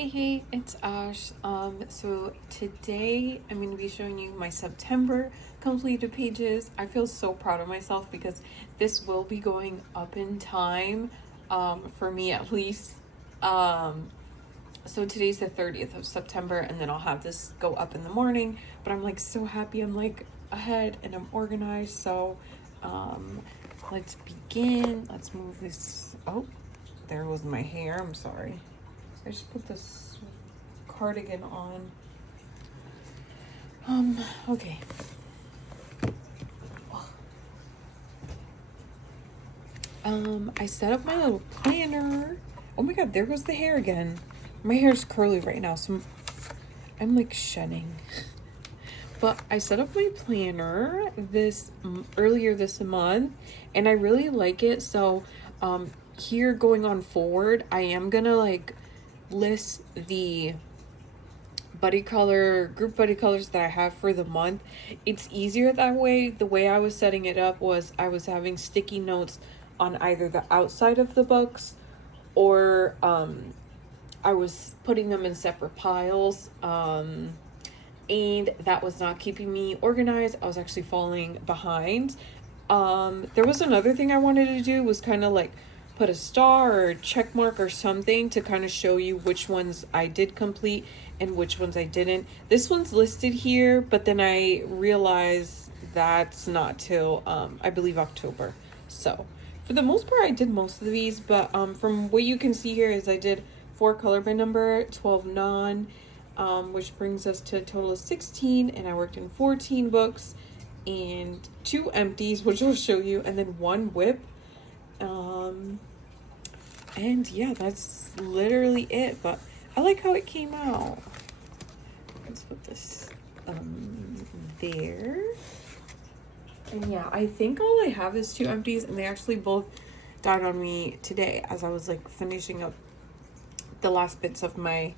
Hey, it's Ash. So today I'm going to be showing you my September completed pages. I feel so proud of myself because this will be going up in time, for me at least. So today's the 30th of September, and then I'll have this go up in the morning. But I'm like so happy. I'm like ahead and I'm organized. So, let's begin. Let's move this. Oh, there was my hair. I'm sorry. I just put this cardigan on. Okay. I set up my little planner. Oh my god, there goes the hair again. My hair's curly right now, so I'm like shedding. But I set up my planner earlier this month, and I really like it. So, here going on forward, I am gonna like list the group buddy colors that I have for the month. It's easier that way. The way I was setting it up was I was having sticky notes on either the outside of the books or I was putting them in separate piles. And that was not keeping me organized. I was actually falling behind. There was another thing I wanted to do was kind of like put a star or a check mark or something to kind of show you which ones I did complete and which ones I didn't. This one's listed here, but then I realized that's not till I believe October. So for the most part I did most of these, but from what you can see here is I did 4 color by number, 12 non, which brings us to a total of 16, and I worked in 14 books and 2 empties, which I'll show you, and then 1 whip. And yeah, that's literally it, but I like how it came out. Let's put this there. And yeah, I think all I have is 2 empties, and they actually both died on me today as I was like finishing up the last bits of my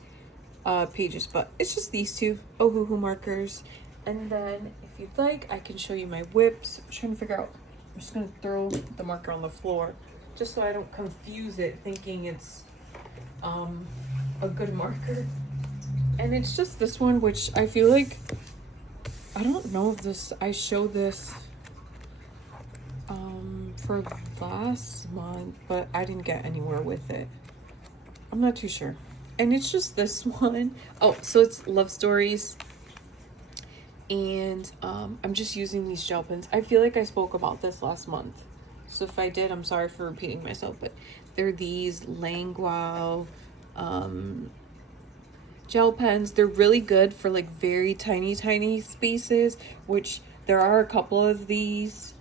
pages, but it's just these 2 Ohuhu markers. And then if you'd like, I can show you my whips. I'm trying to figure out, I'm just gonna throw the marker on the floor just so I don't confuse it thinking it's a good marker. And it's just this one, which I feel like, I don't know if I showed this for last month, but I didn't get anywhere with it. I'm not too sure. And it's just this one. Oh, so it's Love Stories. And I'm just using these gel pens. I feel like I spoke about this last month, so if I did, I'm sorry for repeating myself, but they're these Languau gel pens. They're really good for like very tiny spaces, which there are a couple of these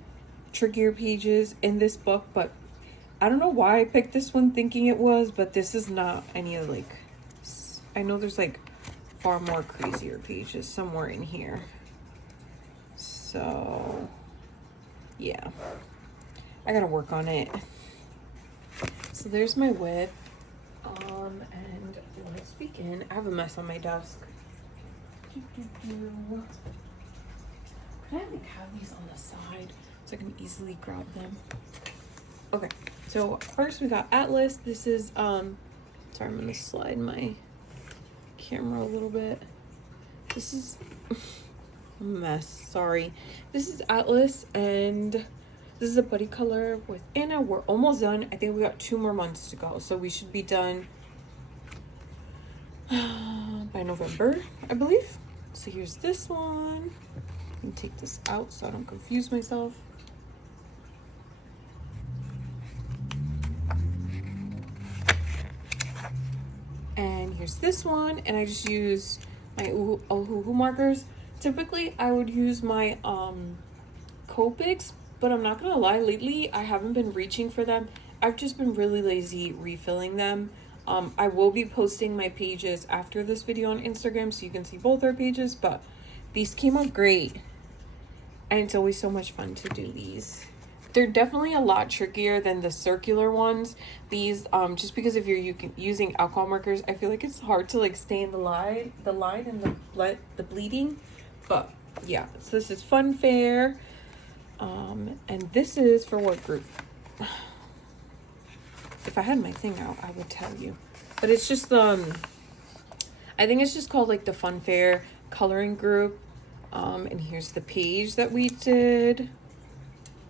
trickier pages in this book, but I don't know why I picked this one thinking it was, but this is not any of like, I know there's like far more crazier pages somewhere in here. So yeah, I gotta work on it. So there's my whip. And let's begin. I have a mess on my desk. Could I like have these on the side so I can easily grab them? Okay, so first we got Atlas. This is sorry, I'm gonna slide my camera a little bit. This is a mess, sorry. This is Atlas, and this is a buddy color with Anna. We're almost done. I think we got 2 more months to go, so we should be done by November, I believe. So here's this one. Let me take this out so I don't confuse myself. And here's this one, and I just use my Ohuhu markers. Typically I would use my Copics, but I'm not gonna lie, lately I haven't been reaching for them. I've just been really lazy refilling them. I will be posting my pages after this video on Instagram so you can see both our pages, but these came out great, and it's always so much fun to do these. They're definitely a lot trickier than the circular ones. These, just because if you're using alcohol markers, I feel like it's hard to like stay in the line and the bleeding. But yeah, so this is Fun Fair. And this is for what group? If I had my thing out, I would tell you. But it's just I think it's just called like the Fun Fair coloring group. And here's the page that we did.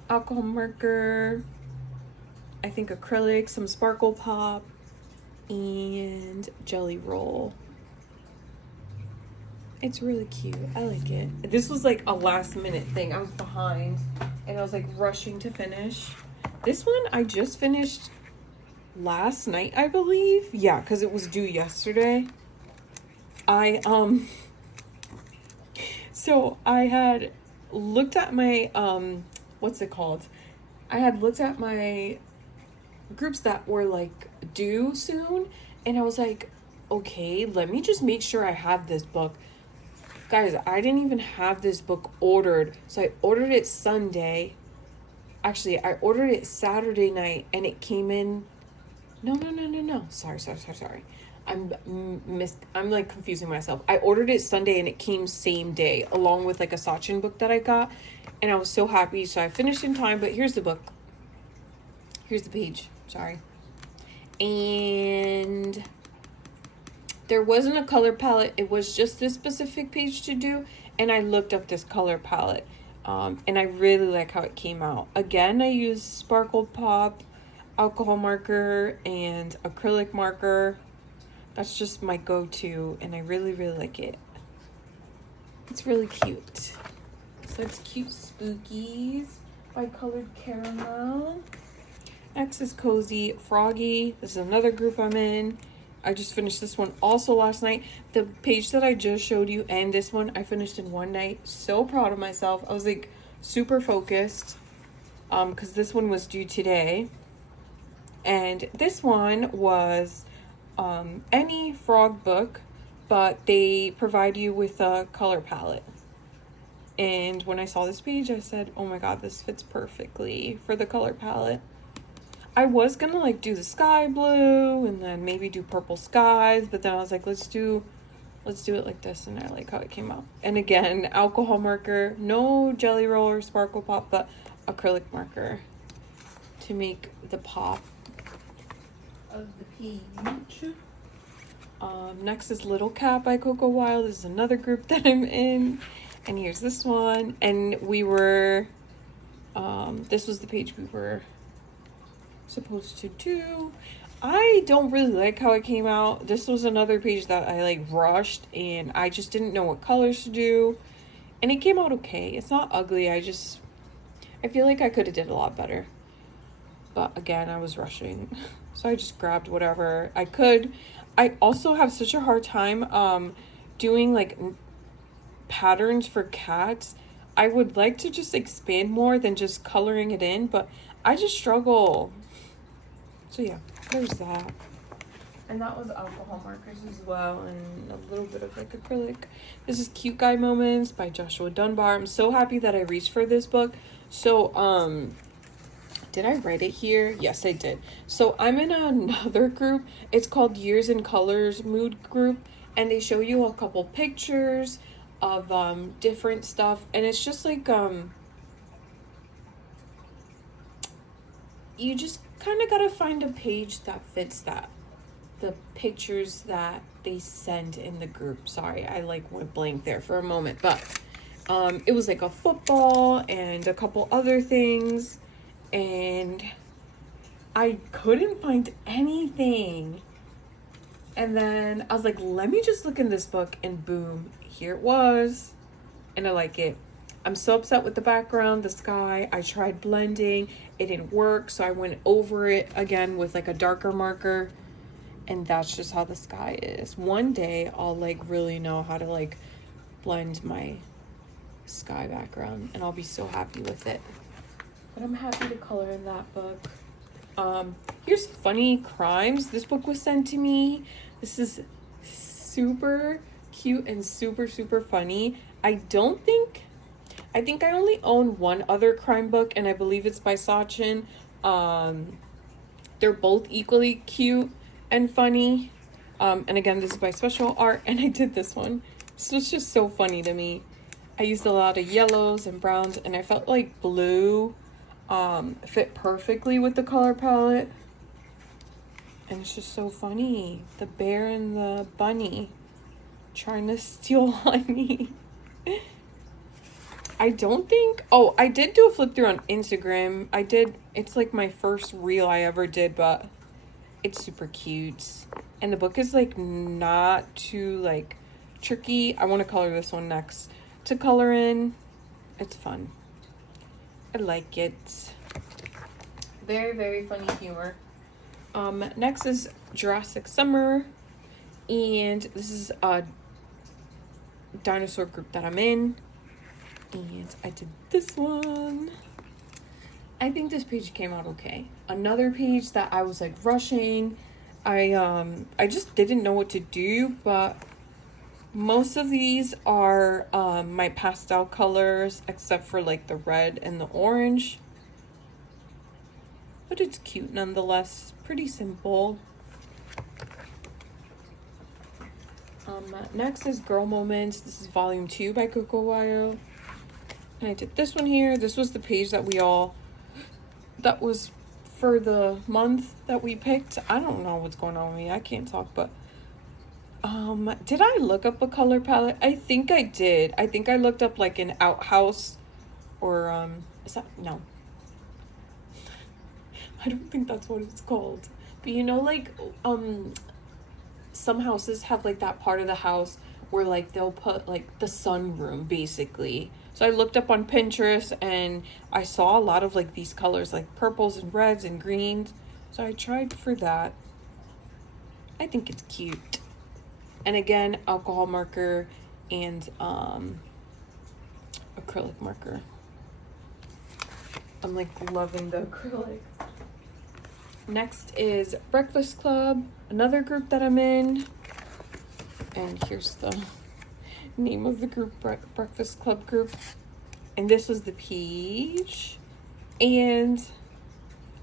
Alcohol marker, I think acrylic, some sparkle pop, and jelly roll. It's really cute. I like it. This was like a last minute thing. I was behind and I was like rushing to finish. This one I just finished last night, I believe. Yeah, because it was due yesterday. So I had looked at my what's it called? I had looked at my groups that were like due soon, and I was like, okay, let me just make sure I have this book. Guys, I didn't even have this book ordered. So I ordered it Sunday. Actually, I ordered it Saturday night and it came in. No. Sorry. I'm like confusing myself. I ordered it Sunday and it came same day along with like a Sachin book that I got. And I was so happy. So I finished in time, but here's the book. Here's the page. Sorry. And there wasn't a color palette. It was just this specific page to do. And I looked up this color palette. And I really like how it came out. Again, I used Sparkle Pop, alcohol marker, and acrylic marker. That's just my go-to. And I really, really like it. It's really cute. So it's Cute Spookies by Colored Caramel. Next is Cozy Froggy. This is another group I'm in. I just finished this one also last night. The page that I just showed you and this one I finished in one night. So proud of myself. I was like super focused because this one was due today. And this one was any frog book, but they provide you with a color palette. And when I saw this page, I said, oh my god, this fits perfectly for the color palette. I was gonna like do the sky blue and then maybe do purple skies, but then I was like, let's do it like this, and I like how it came out. And again, alcohol marker, no jelly roll or sparkle pop, but acrylic marker to make the pop of the page. Next is Little Cat by Coco Wild. This is another group that I'm in. And here's this one. And we were, this was the page we were supposed to do. I don't really like how it came out. This was another page that I like rushed and I just didn't know what colors to do. And it came out okay. It's not ugly. I feel like I could have did a lot better. But again, I was rushing. So I just grabbed whatever I could. I also have such a hard time doing like patterns for cats. I would like to just expand more than just coloring it in, but I just struggle. So yeah, there's that. And that was alcohol markers as well, and a little bit of like acrylic. This is Cute Guy Moments by Joshua Dunbar. I'm so happy that I reached for this book. So did I write it here? Yes, I did. So I'm in another group. It's called Years and Colors Mood Group, and they show you a couple pictures of different stuff, and it's just like you just kind of gotta find a page that fits the pictures that they send in the group. Sorry, I like went blank there for a moment, but it was like a football and a couple other things, and I couldn't find anything. And then I was like, let me just look in this book, and boom, here it was. And I like it. I'm so upset with the background, the sky. I tried blending, it didn't work, so I went over it again with like a darker marker, and that's just how the sky is. One day I'll like really know how to like blend my sky background, and I'll be so happy with it. But I'm happy to color in that book. Here's Funny Crimes. This book was sent to me. This is super cute and super funny. I think I only own one other crime book, and I believe it's by Sachin. They're both equally cute and funny. And again, this is by Special Art, and I did this one. This was just so funny to me. I used a lot of yellows and browns, and I felt like blue fit perfectly with the color palette. And it's just so funny. The bear and the bunny. trying to steal honey. I don't think... Oh, I did do a flip through on Instagram. I did... It's like my first reel I ever did, but it's super cute. And the book is like not too like tricky. I want to color this one next to color in. It's fun. I like it. Very, very funny humor. Next is Jurassic Summer. And this is a dinosaur group that I'm in. And I did this one. I think this page came out okay. Another page that I was like rushing. I just didn't know what to do, but most of these are my pastel colors, except for like the red and the orange. But it's cute nonetheless. Pretty simple. Next is Girl Moments. This is volume 2 by Coco Wyo. And I did this one here. This was the page that that was for the month that we picked. I don't know what's going on with me. I can't talk, but did I look up a color palette? I think I did. I think I looked up like an outhouse or is that, no. I don't think that's what it's called. But you know, like some houses have like that part of the house where like they'll put like the sunroom basically. So I looked up on Pinterest and I saw a lot of like these colors like purples and reds and greens. So I tried for that. I think it's cute. And again, alcohol marker and acrylic marker. I'm like loving the acrylic. Next is Breakfast Club, another group that I'm in. And here's the name of the group, Breakfast Club group. And this was the page. And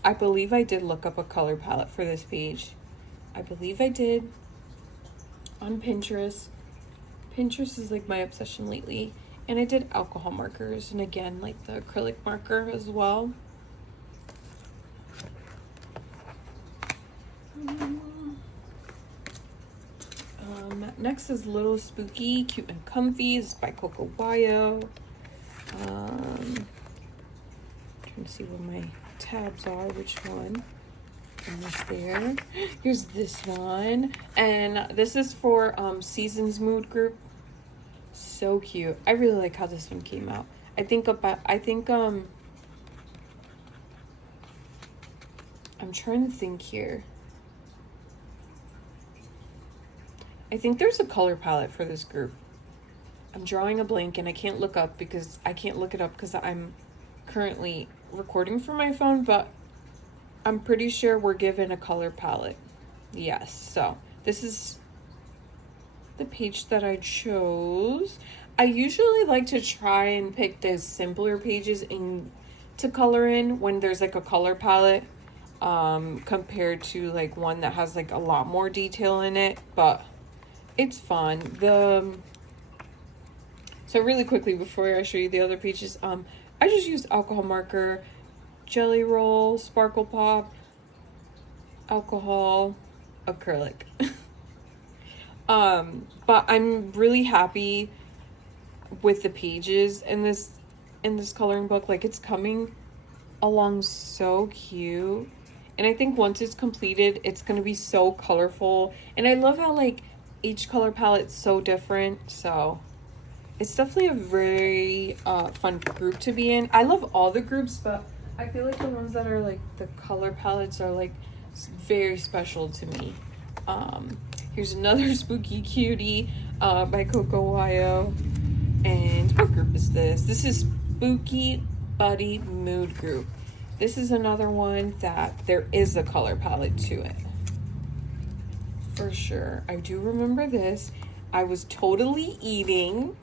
I believe I did look up a color palette for this page. I believe I did on Pinterest. Pinterest is like my obsession lately. And I did alcohol markers. And again, like the acrylic marker as well. Next is Little Spooky, Cute and Comfy. This is by Coco Wyo. Trying to see where my tabs are, which one. Almost there. Here's this one. And this is for Seasons Mood Group. So cute. I really like how this one came out. I'm trying to think here. I think there's a color palette for this group. I'm drawing a blank and I can't look up because I can't look it up because I'm currently recording from my phone, but I'm pretty sure we're given a color palette. Yes, so this is the page that I chose. I usually like to try and pick the simpler pages to color in when there's like a color palette compared to like one that has like a lot more detail in it, but it's fun. So really quickly before I show you the other pages, I just used alcohol marker, jelly roll, sparkle pop, alcohol, acrylic. But I'm really happy with the pages in this coloring book. Like, it's coming along so cute. And I think once it's completed, it's going to be so colorful. And I love how, like, each color palette's so different. So it's definitely a very fun group to be in. I love all the groups, but I feel like the ones that are, like, the color palettes are, like, very special to me. Here's another Spooky Cutie by Coco Wyo. And what group is this? This is Spooky Buddy Mood Group. This is another one that there is a color palette to it. For sure. I do remember this. I was totally eating.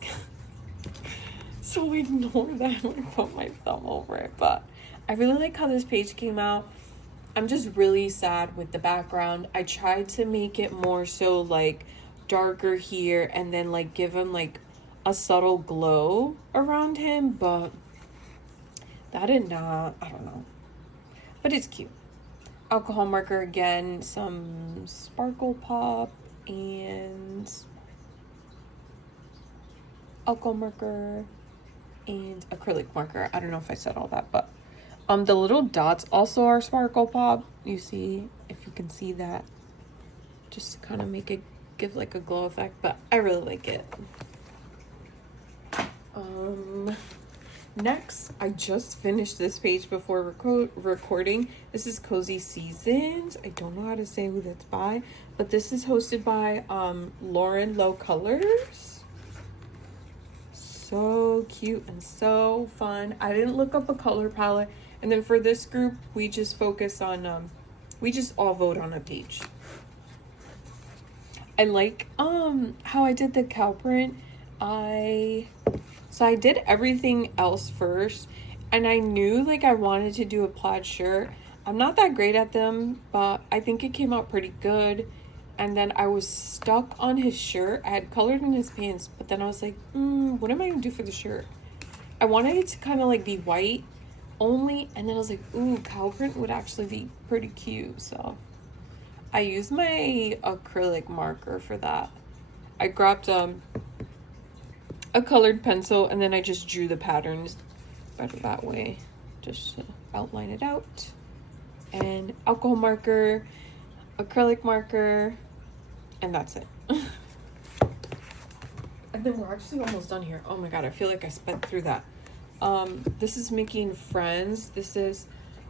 So ignore that when I put my thumb over it. But I really like how this page came out. I'm just really sad with the background. I tried to make it more so like darker here and then like give him like a subtle glow around him, but that did not, I don't know. But it's cute. Alcohol marker again, some sparkle pop, and alcohol marker, and acrylic marker. I don't know if I said all that, but the little dots also are sparkle pop. You see, if you can see that, just kind of make it give like a glow effect, but I really like it. Next, I just finished this page before recording. This is Cozy Seasons. I don't know how to say who that's by, but this is hosted by Lauren Low Colors. So cute and so fun. I didn't look up a color palette, and then for this group, we just focus on we just all vote on a page. I like how I did the cow print. So I did everything else first, and I knew like I wanted to do a plaid shirt. I'm not that great at them, but I think it came out pretty good. And then I was stuck on his shirt. I had colored in his pants, but then I was like, what am I gonna do for the shirt? I wanted it to kind of like be white only, and then I was like, ooh, cow print would actually be pretty cute. So I used my acrylic marker for that. I grabbed a colored pencil, and then I just drew the patterns better that way, just to outline it out. And alcohol marker, acrylic marker, and that's it. And then we're actually almost done here. Oh my god, I feel like I sped through that. This is Making Friends. This is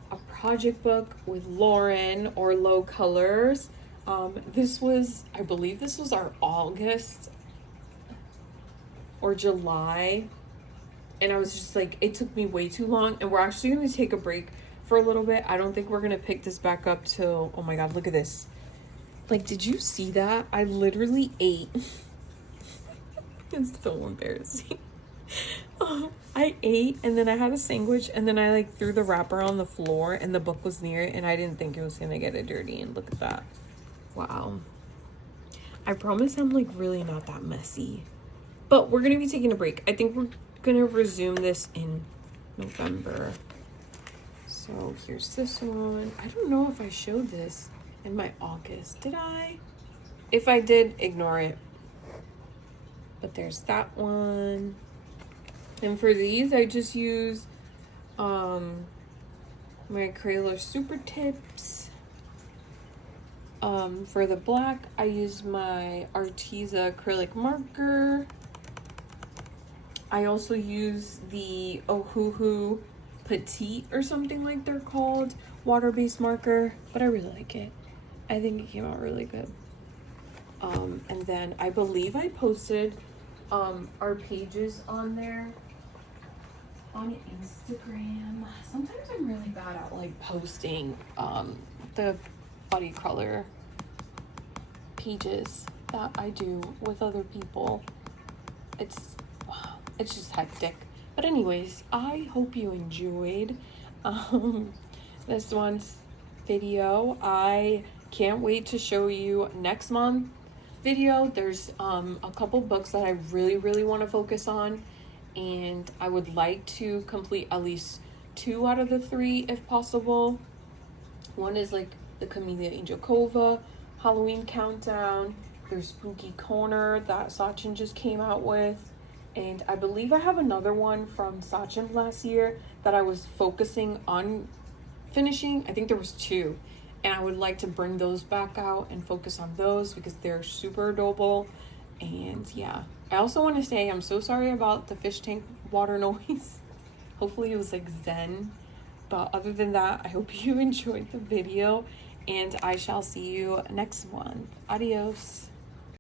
a project book with Lauren or Low Colors. This was, I believe this was our August or July, and I was just like, it took me way too long, and we're actually going to take a break for a little bit. I don't think we're going to pick this back up till, oh my god, look at this. Like, did you see that? I literally ate. It's so embarrassing. I ate, and then I had a sandwich, and then I like threw the wrapper on the floor, and the book was near it, and I didn't think it was going to get it dirty, and look at that. Wow. I promise I'm like really not that messy. But we're going to be taking a break. I think we're going to resume this in November. So here's this one. I don't know if I showed this in my August. Did I? If I did, ignore it. But there's that one. And for these, I just use my Crayola Super Tips. For the black, I use my Arteza acrylic marker. I also use the Ohuhu Petite or something like they're called, water-based marker, but I really like it. I think it came out really good. And then I believe I posted our pages on there on Instagram. Sometimes I'm really bad at like posting the watercolor pages that I do with other people. It's just hectic. But anyways, I hope you enjoyed this one's video. I can't wait to show you next month video. There's a couple books that I really want to focus on, and I would like to complete at least 2 out of the 3 if possible. One is like the Camellia Angelkova Halloween Countdown. There's Spooky Corner that Sachin just came out with. And I believe I have another one from Sachin last year that I was focusing on finishing. I think there was 2. And I would like to bring those back out and focus on those because they're super adorable. And yeah, I also want to say I'm so sorry about the fish tank water noise. Hopefully it was like zen. But other than that, I hope you enjoyed the video. And I shall see you next one. Adios.